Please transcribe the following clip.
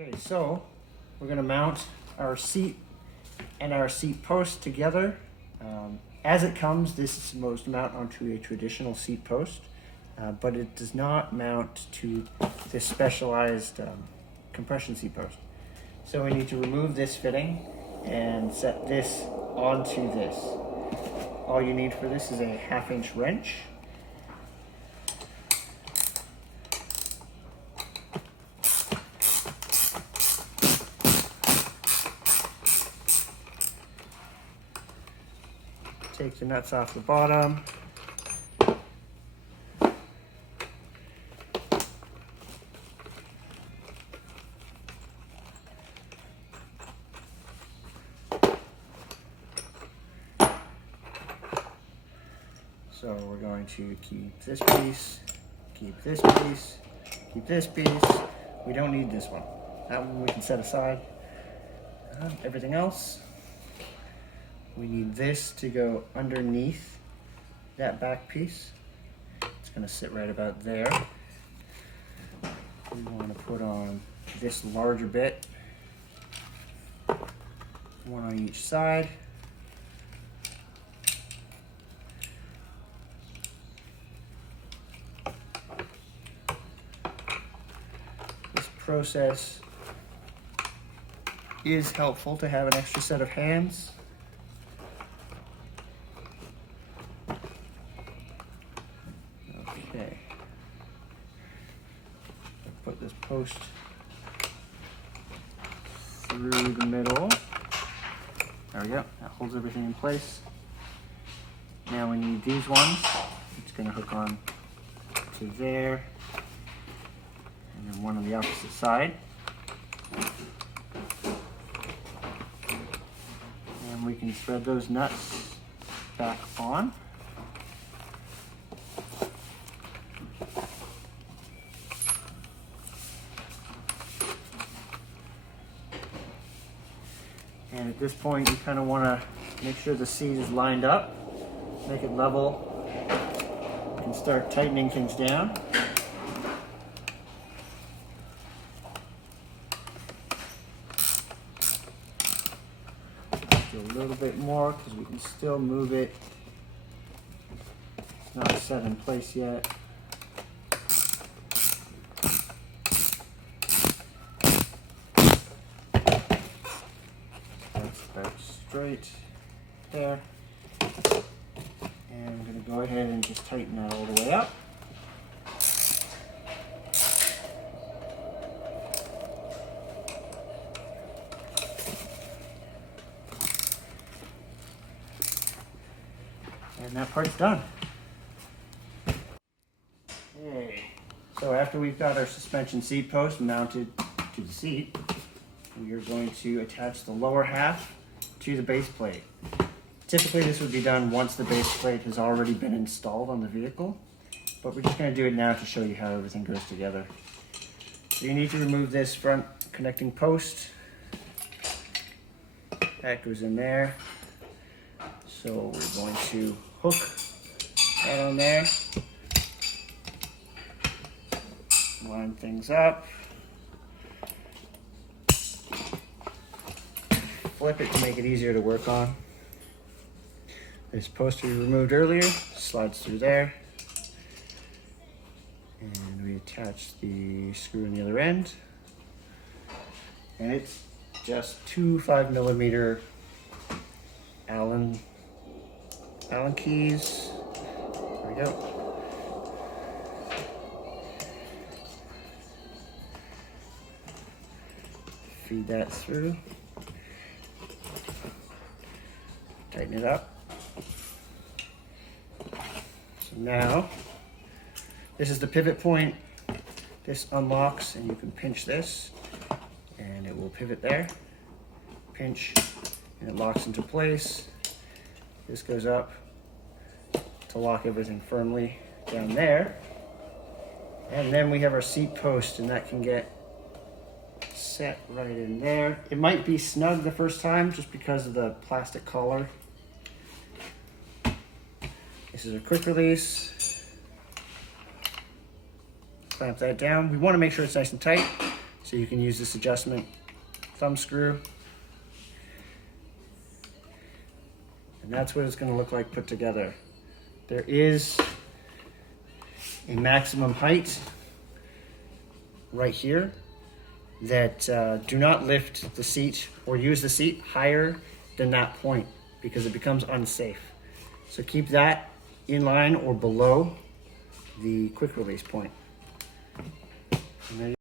Okay, so we're going to mount our seat and our seat post together. As it comes, this is supposed to mount onto a traditional seat post, but it does not mount to this specialized compression seat post. So we need to remove this fitting and set this onto this. All you need for this is a 1/2-inch wrench. Take the nuts off the bottom. So we're going to keep this piece, keep this piece, keep this piece. We don't need this one. That one we can set aside. Everything else, we need this to go underneath that back piece. It's going to sit right about there. We want to put on this larger bit, one on each side. This process is helpful to have an extra set of hands. Okay. Put this post through the middle. There we go. That holds everything in place. Now we need these ones. It's going to hook on to there, and then one on the opposite side. And we can thread those nuts back on. And at this point, you kind of want to make sure the seat is lined up, make it level. You can start tightening things down. Do a little bit more because we can still move it. It's not set in place yet. Straight there, and I'm going to go ahead and just tighten that all the way up. And that part's done. Okay, so after we've got our suspension seat post mounted to the seat, we are going to attach the lower half to the base plate. Typically this would be done once the base plate has already been installed on the vehicle, but we're just going to do it now to show you how everything goes together. So you need to remove this front connecting post. That goes in there. So we're going to hook that on there, line things up. Flip it to make it easier to work on. This post we removed earlier slides through there. And we attach the screw in the other end. And it's just two 5mm Allen keys. There we go. Feed that through. Tighten it up. So now, this is the pivot point. This unlocks and you can pinch this and it will pivot there. Pinch and it locks into place. This goes up to lock everything firmly down there. And then we have our seat post, and that can get set right in there. It might be snug the first time just because of the plastic collar. This is a quick release. Clamp that down. We want to make sure it's nice and tight, So you can use this adjustment thumb screw. And that's what it's going to look like put together. There is a maximum height right here that do not lift the seat or use the seat higher than that point because it becomes unsafe. So keep that in line or below the quick release point. And there you